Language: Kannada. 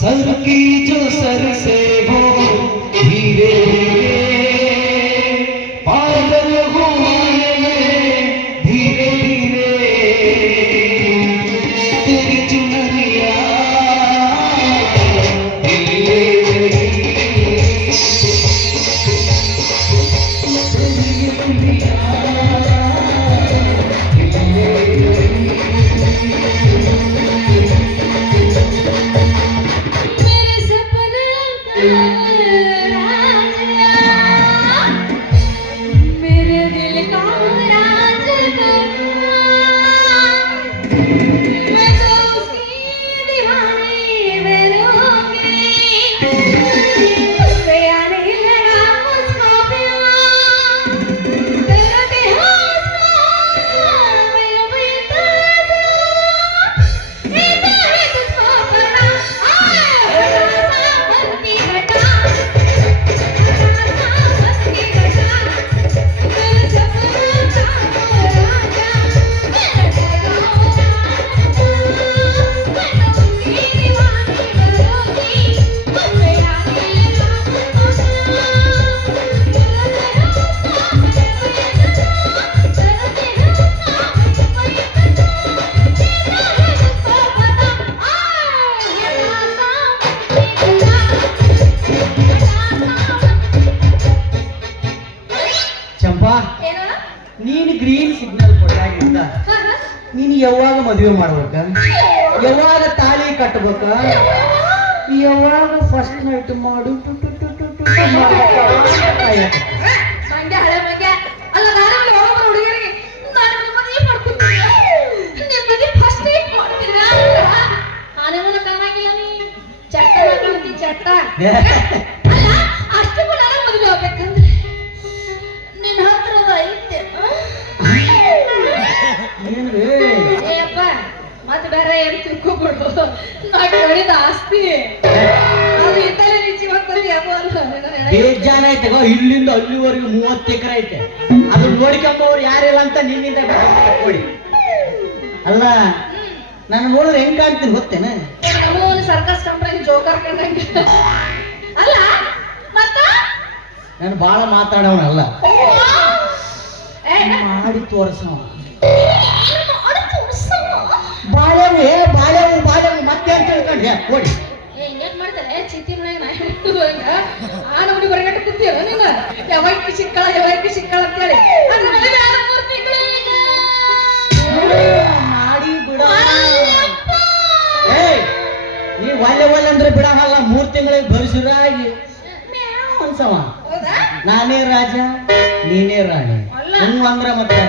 सर की जो सर से वो धीरे पागल हुए धीरे धीरे तेरी चुनरिया दिल ले गई तेरी चुनरिया दिल ले गई ನೀನು ಗ್ರೀನ್ ಸಿಗ್ನಲ್ ಕೊಟ್ಟಾಗಿಂದ ನೀನು ಯಾವಾಗ ಮದುವೆ ಮಾಡ್ಬೇಕ, ಯಾವಾಗ ತಾಳಿ ಕಟ್ಟಬೇಕ, ಯಾವಾಗ ಫಸ್ಟ್ ನೈಟ್ ಮಾಡು ಮತ್ತೆ ಬೇರೆ ಏನು ತಿಳ್ಕೊಬಿಡು. ನೋಡಿದ ಆಸ್ತಿ ಅದು ಇತ್ತಲೇ ಬೇಜಾನ ಐತೆ ಇಲ್ಲಿಂದ ಅಲ್ಲಿವರೆಗೂ 30 ಎಕರೆ ಐತೆ. ಅದು ನೋಡ್ಕೊಂಬವ್ರು ಯಾರಿಲ್ಲ ಅಂತ ನಿನ್ನಿಂದ ಕೊಡಿ. ಅಲ್ಲ ನಾನು ನೋಡಿದ್ರೆ ಹೆಂಗ್ ಕಾಣ್ತೀನಿ ಗೊತ್ತೇನ, ಸರ್ಕಸ್ ಕಂಪ್ನಿ ಜೋಕರ್ ಕಂಡಂಗೆ. ಅಲ್ಲ ನಾನು ಬಾಳ ಮಾತಾಡವನಲ್ಲ, ಮಾಡಿ ತೋರ್ಸವ. ಬಾಳೆವು ಬಾಳೆವು ಬಾಳೆವು ಮತ್ತೆ ಅಂತ ತಿಳ್ಕೊಂಡ್ರೆ ಕೊಡಿ. ಏನ್ ಮಾಡ್ತಾರೆ ಚಿತ್ತಿ ಆನಮುಡಿ ಹೊರಗಡೆ ಕೂತೀರ ನೀನು, ಯಾವಾಗ ಸಿಕ್ಕಳ ಅಂತೇಳಿ ಮಾಡಿ ಬಿಡ. ನೀ ಒಲ್ಲೆ ಅಂದ್ರೆ ಬಿಡಲ್ಲ, 3 ತಿಂಗಳಿಗೆ ಭರಿಸುರಾಗಿ ಅನ್ಸವ. ನಾನೇ ರಾಜ ನೀನೇ ರಾಣಿ ಹಂಗ ಅಂದ್ರ ಮತ್ತೆ